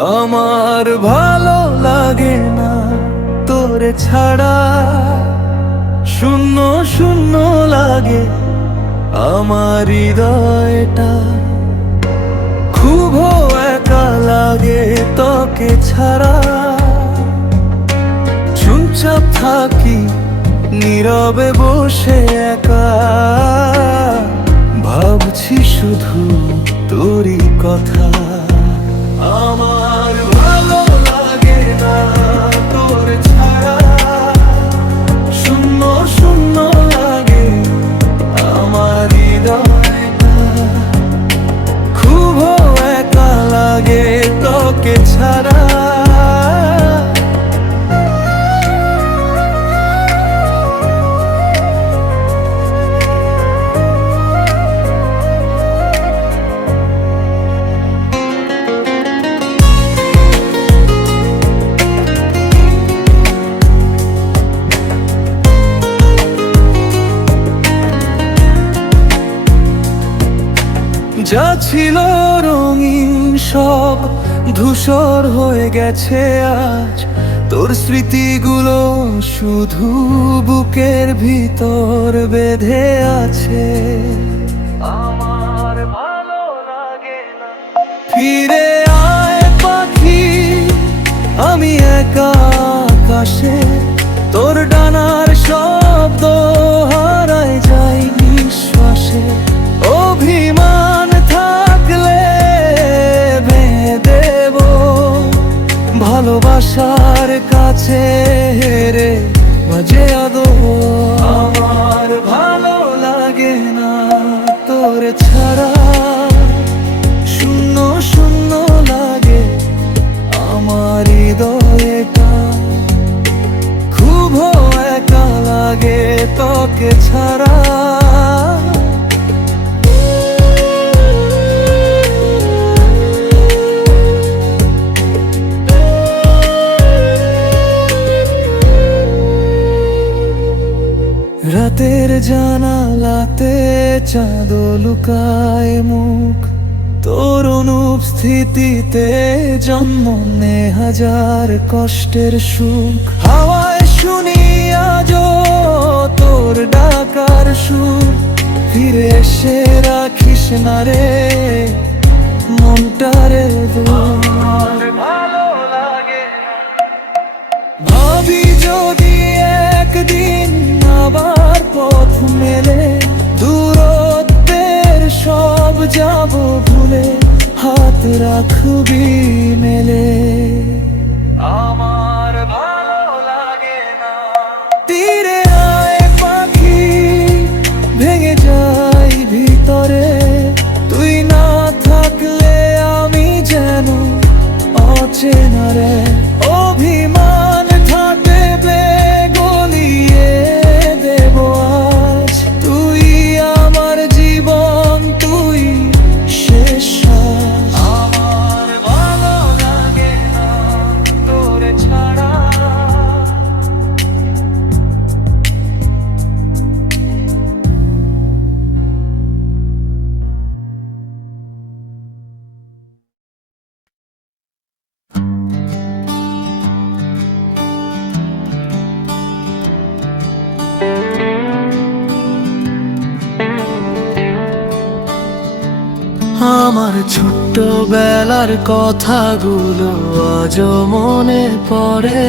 আমার ভালো লাগে না তোরে ছাড়া, শূন্য শূন্য লাগে আমার হৃদয়টা। খুব একা লাগে তোকে ছাড়া, চুপচাপ থাকি নীরবে বসে একা, ভাবছি শুধু তোরই কথা। আমার ভালো লাগে না তোর ছাড়া, শূন্য শূন্য লাগে আমার হৃদয়টা। খুব একা লাগে তোকে ছাড়া। যা ছিল রঙিন সব ধূসর হয়ে গেছে আজ, তোর স্মৃতিগুলো শুধু বুকের ভিতর বেঁধে আছে। আমার ভালো লাগে না। ফিরে আয় পাখি, আমি একা আকাশে, তোর ডানার শব্দ হারায় যায় নিঃশ্বাসে। অভিমান থাকলে দেব ভালোবাসার কাছে হেরে বাজে আদো। আমার ভালো লাগে না তোর ছাড়া, শূন্য শূন্য লাগে আমার হৃদয়টা। খুব একা লাগে তোকে ছাড়া। রাতের জানালাতে চাঁদ লুকায় মুখ, তোর অনুপস্থিতিতে জন্ম নে হাজার কষ্টের সুখ। হাওয়ায় শুনি আজও তোর ডাকার সুর, ফিরে এসে রাখিস না রে মনটারে দূর। ভালো লাগে না। ভাবি যদি একদিন আবার পথ মেলে, দূরত্বের সব যাব ভুলে, হাত রাখবি মেলে। আমার ভালো লাগে না। তীরে আয় পাখি, ভেঙে যাই ভিতরে, তুই না থাকলে আমি যেন অচেনা রে। অভিমান থাকবে গলিয়ে দেব আজ, তুই আমার জীবন, তুই শেষ শ্বাস। আমার ভালো লাগে না তোর ছাড়া। আমার ছোট্টবেলার কথাগুলো আজও মনে পড়ে।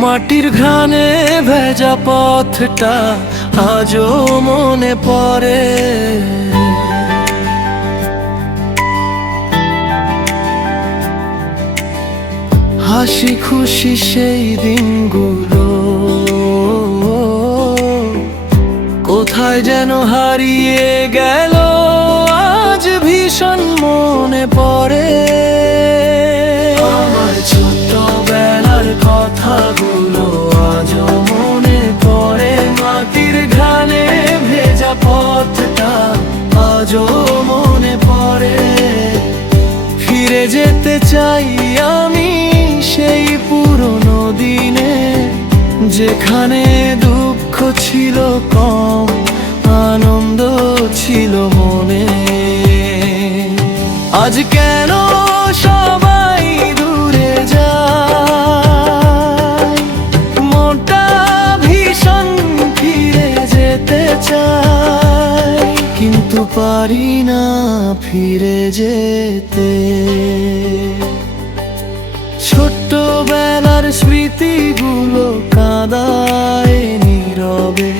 মাটির ঘ্রাণে ভেজা পথটা আজও মনে পড়ে। হাসি খুশি সেই দিনগুলো কোথায় যেন হারিয়ে গেল, আজ ভীষণ মনে পড়ে। আমার ছোট্টবেলার কথাগুলো আজও মনে পড়ে। মাটির ঘ্রাণে ভেজা পথটা আজও মনে পড়ে। ফিরে যেতে চাই আমি সেই পুরনো দিনে, যেখানে দুঃখ ছিল কম, আনন্দ আনন্দ ছিল মনে। আজ কেন সবাই দূরে যায়, মনটা ভীষণ ফিরে যেতে চায়, কিন্তু পারি না ফিরে যেতে। ছোট্টবেলার স্মৃতিগুলো কাঁদায় নীরবে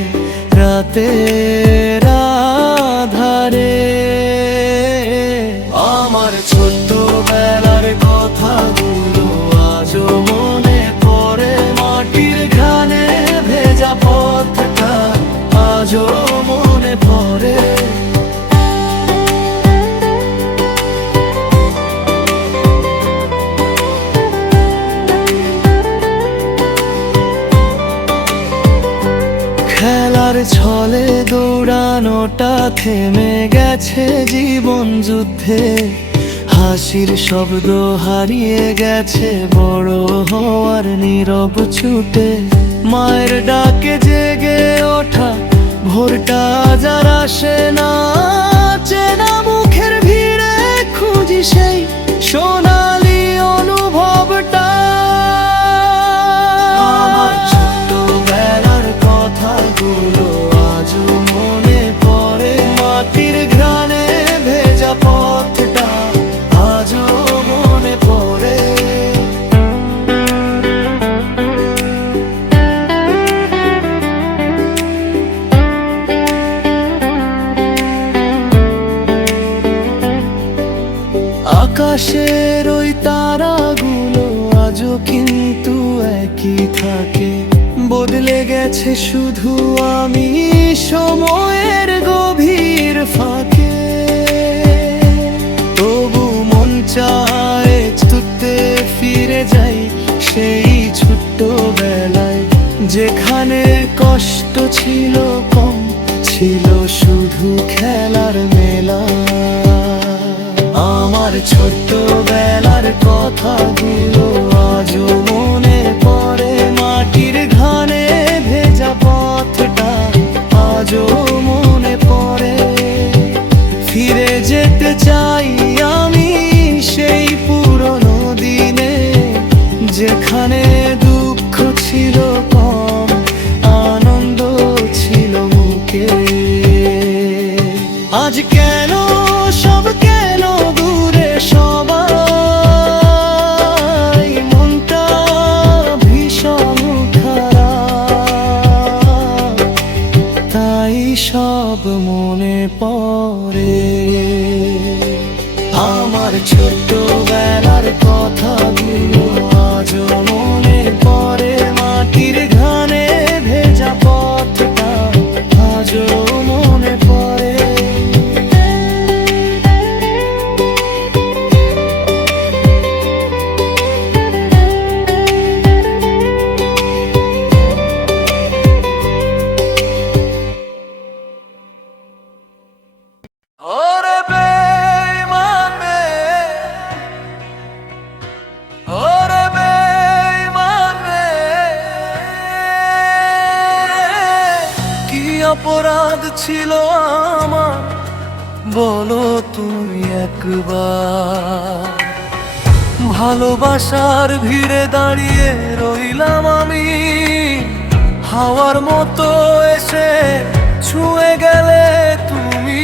রাতের আধারে। আমার ছোট্টবেলার কথাগুলো আজও মনে পড়ে, মাটির ঘানে ভেজা পথটা আজও মনে পড়ে। খেলার ছলে দৌড়ানোটা থেমে গেছে জীবন যুদ্ধে, হাসির শব্দ হারিয়ে গেছে বড় হওয়ার নীরব ছুটে। মায়ের ডাকে জেগে ওঠা ভোরটা যার আসে না, চেনা মুখের ভিড়ে খুঁজি সেই সোনালি অনুভবটা। আমার ছোট্টবেলার কথাগুলো আজও মনে পড়ে, মাটির ঘ্রাণে ভেজা পথটা আজও মনে পড়ে। আকাশের ওই তারাগুলো আজও কিন্তু একই থাকে, বদলে গেছে শুধু আমি সময়ের গভীর ফাঁকে। তবু মন চায় ছুটতে ফিরে যাই সেই ছোট্টবেলায়, যেখানে কষ্ট ছিল কম, ছিল শুধু খেলার মেলা। আমার ছোট্টবেলার কথাগুলো আজও মনে পড়ে, মাটির ঘানে ভেজা পথটা আজও মনে পড়ে। ফিরে যেতে চাই আমি সেই পুরনো দিনে, যেখানে দুঃখ ছিল কম, আনন্দ ছিল মুখে। আজ কেন সব কেন দূরে সবাই, মনটা ভীষণ খারাপ, তাই সব মনে পড়ে। আমার ছোট্টবেলার কথাগুলো আজও মনে পড়ে, মাটির ঘানে ভেজা পথটা আজও মনে পড়ে। ওরে বেঈমান রে, ওরে বেঈমান রে, কি অপরাধ ছিল আমার বলো তুমি একবার। ভালোবাসার ভিড়ে দাঁড়িয়ে রইলাম আমি, হাওয়ার মতো এসে ছুঁয়ে গেলে তুমি,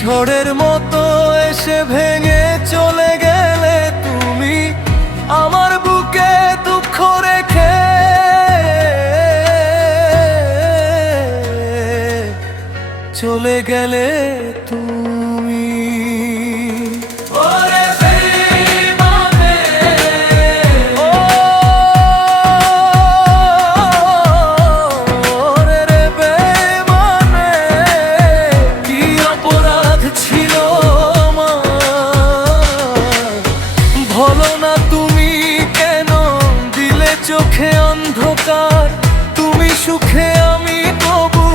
ঝড়ের মতো এসে ভেঙে চলে গেলে তুমি, আমার বুকে দুঃখ রেখে চলে গেলে তুমি। ওরে বেঈমান রে, ওরে রে বেঈমান রে, কি অপরাধ ছিল আমার, বলো না তুমি কেন দিলে চোখে অন্ধকার। তুমি সুখে আমি তবু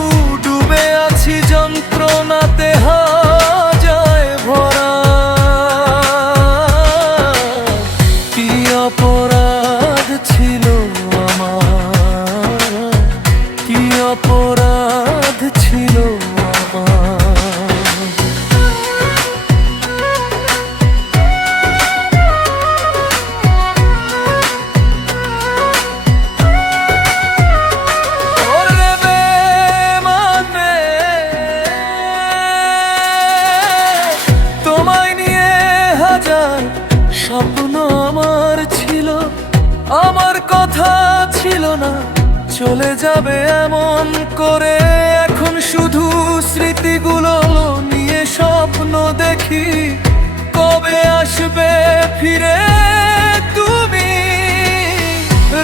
ডুবে আছি যন্ত্রণাতে। চলে যাবে এমন করে। এখন শুধু স্মৃতিগুলো নিয়ে স্বপ্ন দেখি, কবে আসবে ফিরে তুমি।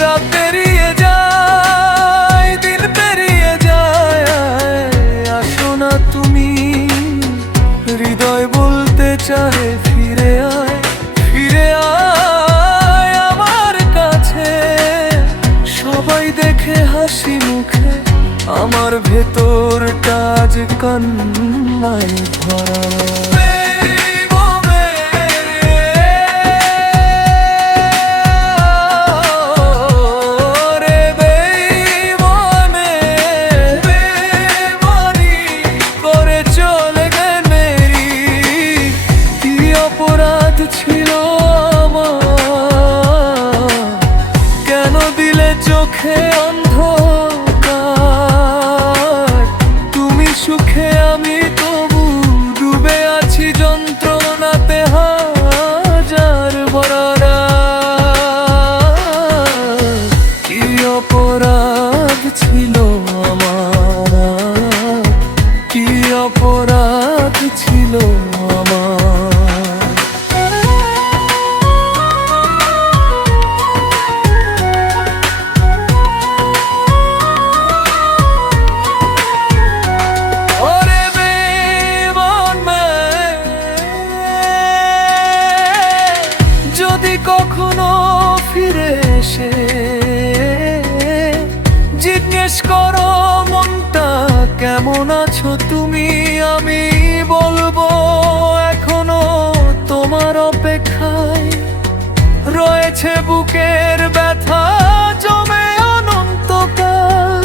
রাত পেরিয়ে যায়, দিন পেরিয়ে যায়, আসো না তুমি। হৃদয় বলতে চায় ফিরে আয়, ফিরে আয় আমার কাছে। সবাই দেখে হাসি মুখে, আমার ভেতরটা আজ কান্নায় ভরা। ছিল আমার, কেন দিলে চোখে অন্ধকার। তুমি সুখে আমি তবু ডুবে আছি যন্ত্রণাতে হাজার বরারা। কি অপরাধ ছিল আমার, কি অপরাধ ছিল আমার। যদি কখনো ফিরে এসে জিজ্ঞেস করো মনটা কেমন আছো তুমি, আমি বলবো এখনো তোমার অপেক্ষায় রয়েছে বুকের ব্যথা জমে অনন্তকাল।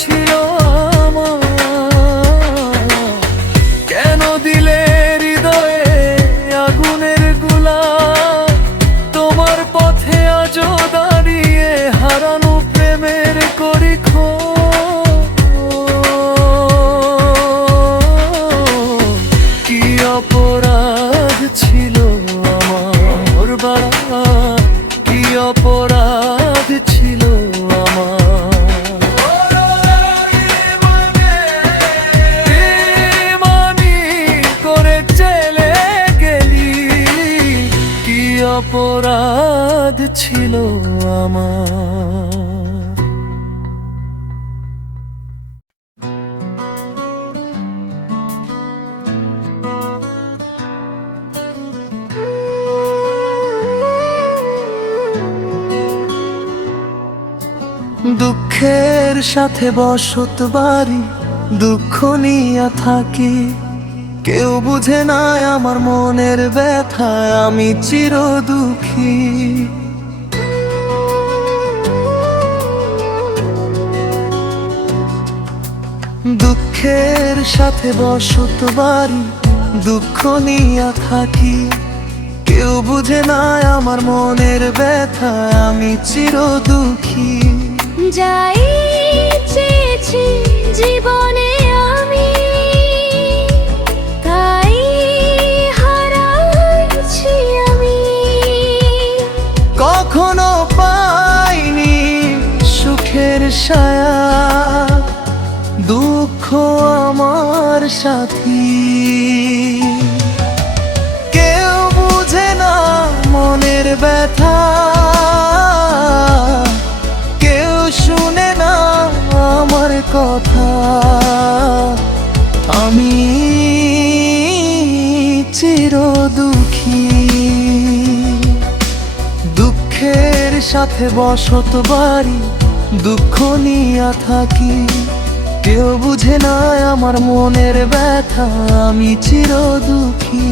ছিল আমার, কেন দিলে হৃদয়ে আগুনের গোলা। তোমার পথে আজও দাঁড়িয়ে হারানো প্রেমের করি খোঁজ। কি অপরাধ ছিল আমার বাবা, কি অপরাধ ছিল আমার। অপরাধ ছিল আমার। দুঃখের সাথে বসত বাড়ি, দুঃখ নিয়ে থাকি। কেউ বুঝে না আমার মনের ব্যথা, আমি চির দুঃখী। দুঃখের সাথে বসত বাড়ি, দুঃখ নিয়ে থাকি। কেউ বুঝে না আমার মনের ব্যথা, আমি চির দুঃখী। যাই চেয়েছি জীবনে আমি, তাই হারাচ্ছি আমি। কখনো পাইনি সুখের ছায়া, দুঃখ আমার সাথী। কেউ বুঝে না মনের ব্যথা, কেউ শুনে না আমার কথা। আমি চির দুঃখী। দুঃখের সাথে বসত বাড়ি, দুঃখ নিয়ে থাকি। কেউ বুঝে না আমার মনের ব্যথা, আমি চির দুঃখী।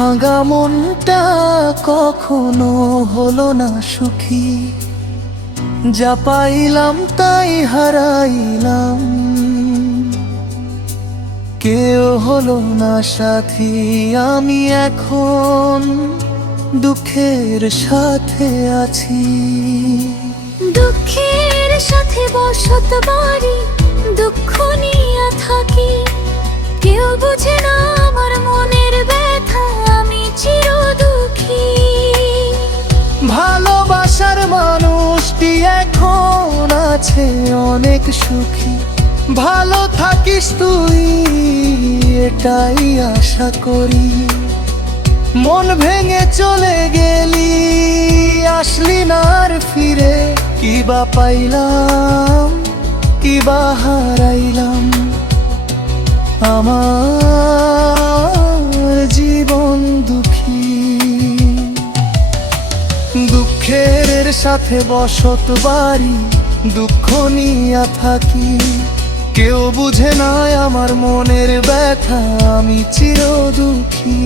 ভাঙা মনটা কখনো হলো না সুখী, যা পাইলাম তাই হারাইলাম। কেউ হলো না সাথী, আমি এখন দুঃখের সাথে আছি। দুঃখের সাথে বসত বাড়ি, দুঃখ নিয়ে থাকি। কেউ বুঝে না আমার মনের ব্যথা, আমি চির দুঃখী। ভালোবাসার মানুষটি এখন আছে অনেক সুখী। ভালো থাকিস তুই, এটাই আশা করি। মন ভেঙে চলে গেলি, আসলি না আর ফিরে। কিবা পাইলাম, কিবা হারাইলাম, আমার জীবন দুঃখী। দুঃখের সাথে বসত বাড়ি, দুঃখ নিয়া থাকি। কেউ বুঝে না আমার মনের ব্যথা, আমি চির দুঃখী।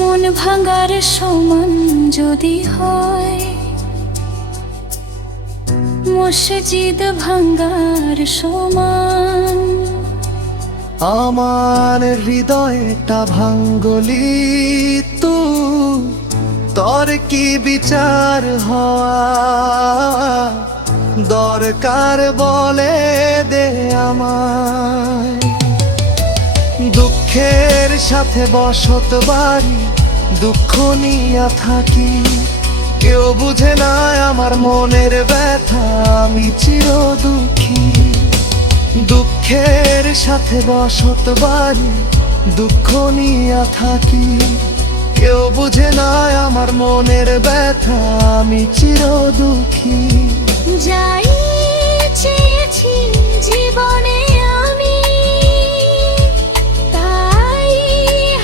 মন ভাঙার সমান যদি হয়, মসজিদ ভাঙার সমান। আমার হৃদয়টা ভাঙ্গলি তুই, তোর কি বিচার হওয়া দরকার বলে দে আমায়। দুঃখের সাথে বসত বাড়ি, দুঃখ নিয়া থাকি। কেউ বুঝে না আমার মনের ব্যথা, আমি চির দুঃখী। দুঃখের সাথে বসত বাড়ি, দুঃখ নিয়া থাকি। কেউ বুঝে না আমার মনের ব্যথা, আমি চির দুঃখী। যাই চেয়েছি জীবনে আমি, তাই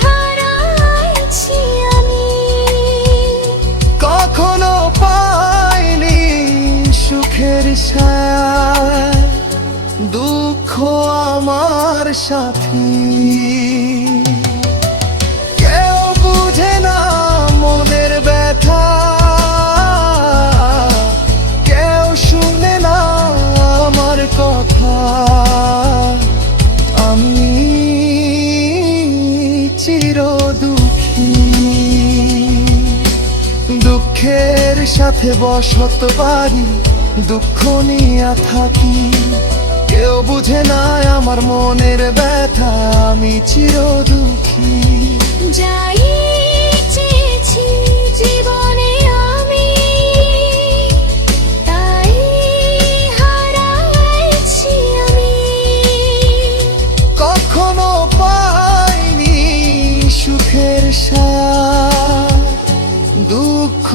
হারাইছি আমি। কখনো পাইনি সুখের ছায়া, দুঃখ আমার সাথী। কেউ বুঝে না মনের ব্যথা, কেউ শুনে না আমার কথা, আমি চির দুঃখী। দুঃখের সাথে বসত বাড়ি, দুঃখ নিয়া থাকি। কেউ বুঝে না আমার মনের ব্যথা, আমি চির দুঃখী। যাই চেয়েছি জীবনে আমি, তাই হারাইছি আমি। কখনো পাইনি সুখের ছায়া, দুঃখ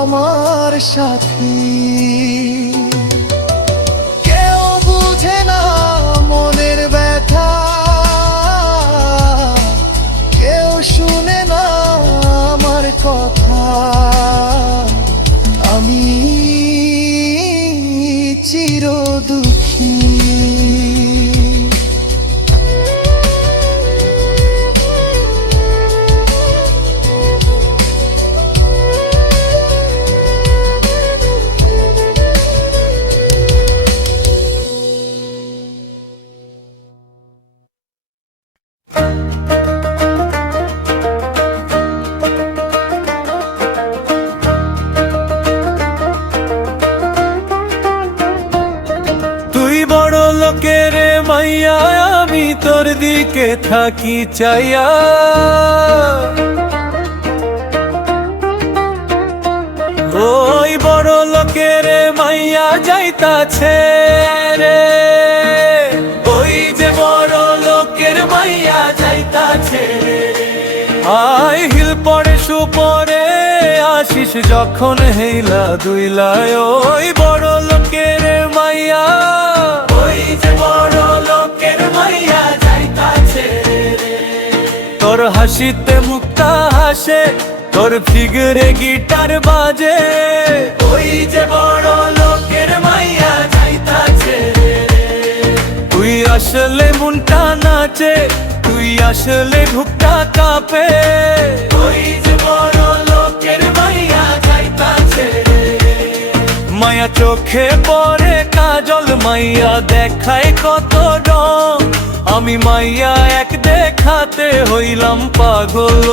আমার সাথী। কেউ বুঝে না মনের ব্যথা, কেউ শুনে না আমার কথা, আমি চির দুঃখী। লোকের মাইয়া, আমি তোর দিকে থাকি চাইয়া। ওই বড় লোকের মাইয়া যাইতাছে রে, ওই যে বড় লোকের মাইয়া যাইতাছে রে। হাই হিল পরে সুপরে আসিস যখন হেইলা দুইলায় ওই বড় লোকের মাইয়া, ওই যে বড় লোকের মাইয়া যাইতাছে রে। তোর হাসিতে মুক্তা হাসে, তোর ফিগরে গিটার বাজে, ওই যে বড় লোকের মাইয়া যাইতাছে রে। তুই আসলে মনটা নাচে, তুই আসলে ভুকটা কাঁপে, ওই যে বড় লোকের মাইয়া যাইতাছে রে। মায়া চোখে পড়ে কাজল, মাইয়া দেখায় কত রং, আমি মাইয়া এক দেখাতে হইলাম পাগল।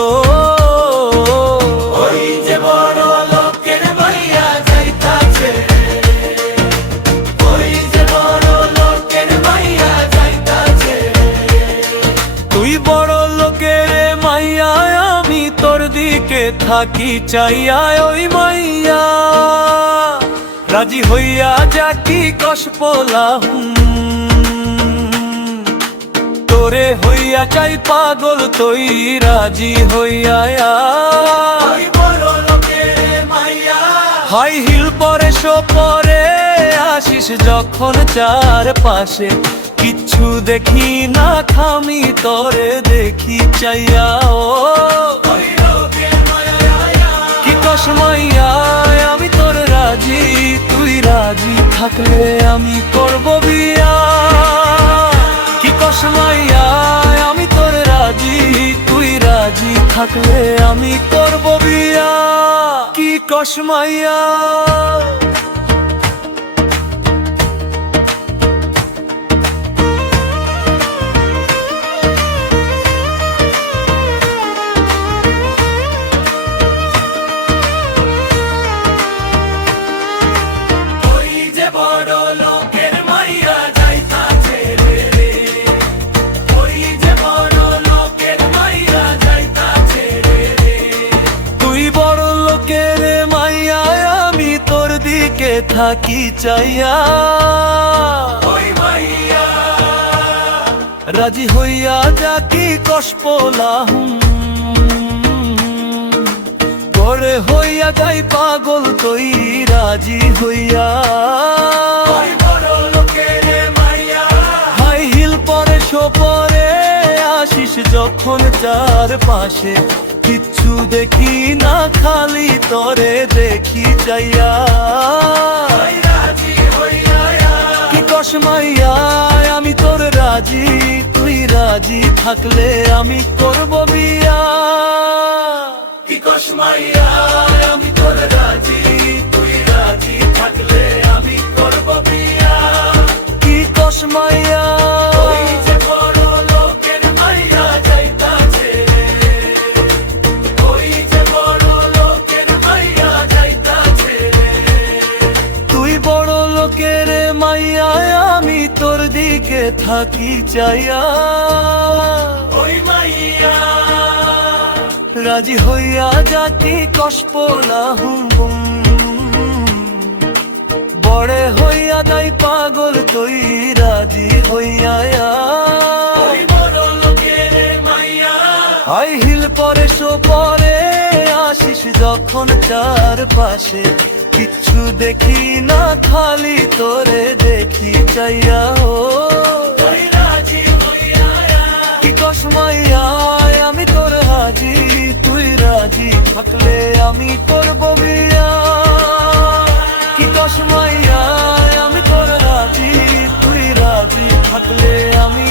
ওই যে বড় লোকের মাইয়া যাইতাছে রে, ওই যে বড় লোকের মাইয়া যাইতাছে রে। তুই বড় লোকের মাইয়া, আমি তোর দিকে থাকি চাইয়া, ওই মাইয়া রাজি হইয়া যাকি কষ পোলাহুম, তোরে হইয়া চাই পাগল, তুই রাজি হইয়া। ওই বড় লোকের মাইয়া হাই হিল পরে পরে আসিস যখন চার পাশে, কিচ্ছু দেখি না থামি তোরে দেখি চাইয়া। ও কি কস মাইয়া, আমি তোর রাজি, তুই রাজি থাকলে আমি করব বিয়া। কি কস মাইয়া, আমি তোর রাজি, তুই রাজি থাকলে আমি করব বিয়া। কি কস মাইয়া। থাকি চাইয়া, ওই মাইয়া রাজি হইয়া যাকি কষ পোলাহুম, পরে হইয়া যাই পাগল, তুই রাজি হইয়া। ওই বড় লোকের মাইয়া হাই হিল পরে পরে আসিস যখন চার পাশে, কিচ্ছু দেখি না খালি তোরে দেখি চাইয়া। কি কস মাইয়া, আমি তোর রাজি, তুই রাজি থাকলে আমি করব বিয়া। কি কস মাইয়া, আমি তোর রাজি, তুই রাজি থাকলে আমি করব বিয়া। কি কস মাইয়া। ওই যে বড় লোকের মাইয়া যাইতাছে, ওই যে বড় লোকের মাইয়া যাইতাছে। তুই বড় লোকের মাইয়া, আমি তোর দিকে থাকি চাইয়া, ওই মাইয়া রাজি হইয়া যাতি কষ পোলাহুম, বড়ে হইয়া দাই পাগল, তুই রাজি হইয়া। ওই বড় লোকের মাইয়া হাই হিল পরে পরে আসিস যখন চার পাশে, কিচ্ছু দেখি না খালি তোরে দেখি চাইয়া। ও রাজি হইয়া। কি কস মাইয়া, আমি তোর হাজি, তুই রাজি থাকলে আমি করব বিয়া। কি কস মাইয়া, আমি তোর রাজি, তুই রাজি থাকলে আমি